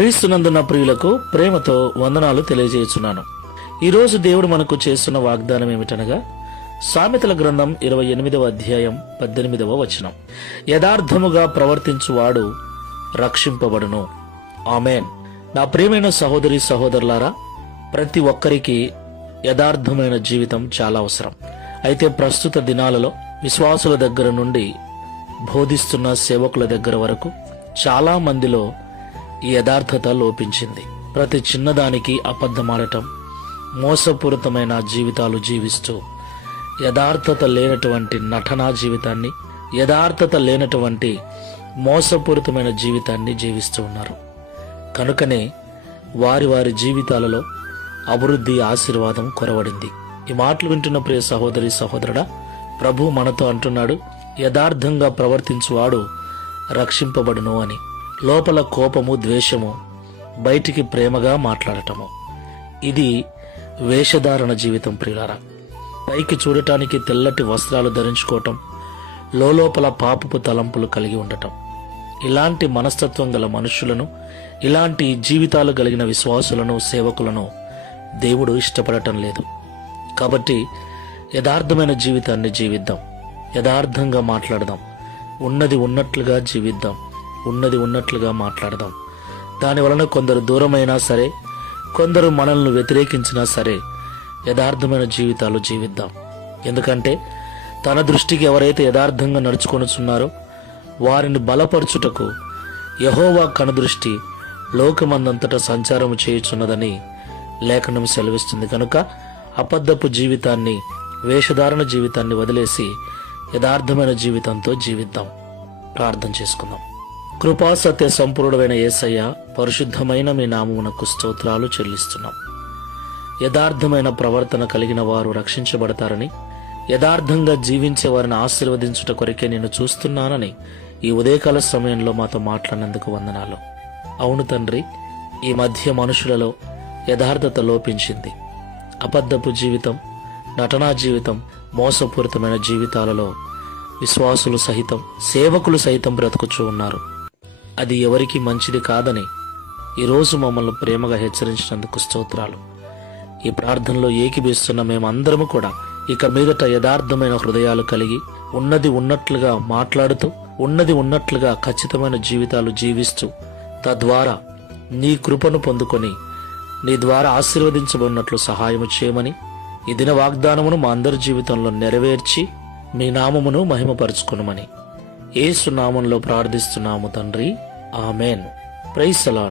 క్రీస్తునందున ప్రియులకు ప్రేమతో వందనాలు తెలియజేస్తున్నాను. ఈరోజు దేవుడు మనకు చేస్తున్న వాగ్దానం ఏమిటనగా సామెతల గ్రంథం 28వ అధ్యాయం 18వ వచనం. యథార్థముగా ప్రవర్తించువాడు రక్షింపబడును. ఆమేన్. నా ప్రియమైన సహోదరి సహోదరులారా, ప్రతి ఒక్కరికి యథార్థమైన జీవితం చాలా అవసరం. అయితే ప్రస్తుత దినాలలో విశ్వాసుల దగ్గర నుండి బోధిస్తున్న సేవకుల దగ్గర వరకు చాలా మందిలో ఈ యథార్థత లోపించింది. ప్రతి చిన్నదానికి అబద్ధమాడటం, మోసపూరితమైన జీవితాలు జీవిస్తూ యథార్థత లేనటువంటి నటనా జీవితాన్ని, యథార్థత లేనటువంటి మోసపూరితమైన జీవితాన్ని జీవిస్తూ ఉన్నారు. కనుకనే వారి వారి జీవితాలలో అభివృద్ధి, ఆశీర్వాదం కొరవడింది. ఈ మాటలు వింటున్న ప్రియ సహోదరి సహోదరుడా, ప్రభు మనతో అంటున్నాడు, యథార్థంగా ప్రవర్తించువాడు రక్షింపబడును అని. లోపల కోపము, ద్వేషము, బయటికి ప్రేమగా మాట్లాడటము, ఇది వేషధారణ జీవితం. ప్రియులారా, పైకి చూడటానికి తెల్లటి వస్త్రాలు ధరించుకోవటం, లోపల పాపపు తలంపులు కలిగి ఉండటం, ఇలాంటి మనస్తత్వం గల మనుషులను, ఇలాంటి జీవితాలు కలిగిన విశ్వాసులను, సేవకులను దేవుడు ఇష్టపడటం లేదు. కాబట్టి యథార్థమైన జీవితాన్ని జీవిద్దాం, యథార్థంగా మాట్లాడదాం, ఉన్నది ఉన్నట్లుగా జీవిద్దాం, ఉన్నది ఉన్నట్లుగా మాట్లాడదాం. దాని వలన కొందరు దూరమైనా సరే, కొందరు మనల్ని వ్యతిరేకించినా సరే, యథార్థమైన జీవితాలు జీవిద్దాం. ఎందుకంటే తన దృష్టికి ఎవరైతే యథార్థంగా నడుచుకొనుచున్నారో వారిని బలపరచుటకు యెహోవా కనుదృష్టి లోకమందంతటా సంచారము చేయుచున్నదని లేఖనం సెలవిస్తుంది. కనుక అబద్ధపు జీవితాన్ని, వేషధారణ జీవితాన్ని వదిలేసి యథార్థమైన జీవితంతో జీవిద్దాం. ప్రార్థన చేసుకుందాం. కృపా సత్య సంపూర్ణమైన యేసయ్య, పరిశుద్ధమైన మీ నామమునకు స్తోత్రాలు చెల్లిస్తున్నాం. యథార్థమైన ప్రవర్తన కలిగిన వారు రక్షించబడతారని, యథార్థంగా జీవించే వారిని ఆశీర్వదించుట కొరకే నేను చూస్తున్నానని ఈ ఉదయకాల సమయంలో మాతో మాట్లాడినందుకు వందనాలు. అవును తండ్రి, ఈ మధ్య మనుషులలో యథార్థత లోపించింది. అబద్ధపు జీవితం, నటనా జీవితం, మోసపూరితమైన జీవితాలలో విశ్వాసులు సహితం, సేవకులు సైతం బ్రతుకుచూ ఉన్నారు. అది ఎవరికి మంచిది కాదని ఈరోజు మమ్మల్ని ప్రేమగా హెచ్చరించినందుకు స్తోత్రాలు. ఈ ప్రార్థనలో ఏకీభవిస్తున్న మేమందరము కూడా ఇక మీదట యథార్థమైన హృదయాలు కలిగి, ఉన్నది ఉన్నట్లుగా మాట్లాడుతూ, ఉన్నది ఉన్నట్లుగా ఖచ్చితమైన జీవితాలు జీవిస్తూ, తద్వారా నీ కృపను పొందుకొని నీ ద్వారా ఆశీర్వదించబడినట్లు సహాయము చేయమని, ఈ దిన వాగ్దానమును మా అందరి జీవితంలో నెరవేర్చి మీ నామమును మహిమపరుచుకునమని యేసు నామములో ప్రార్థిస్తున్నాము తండ్రి. ఆమెన్. Praise the lord.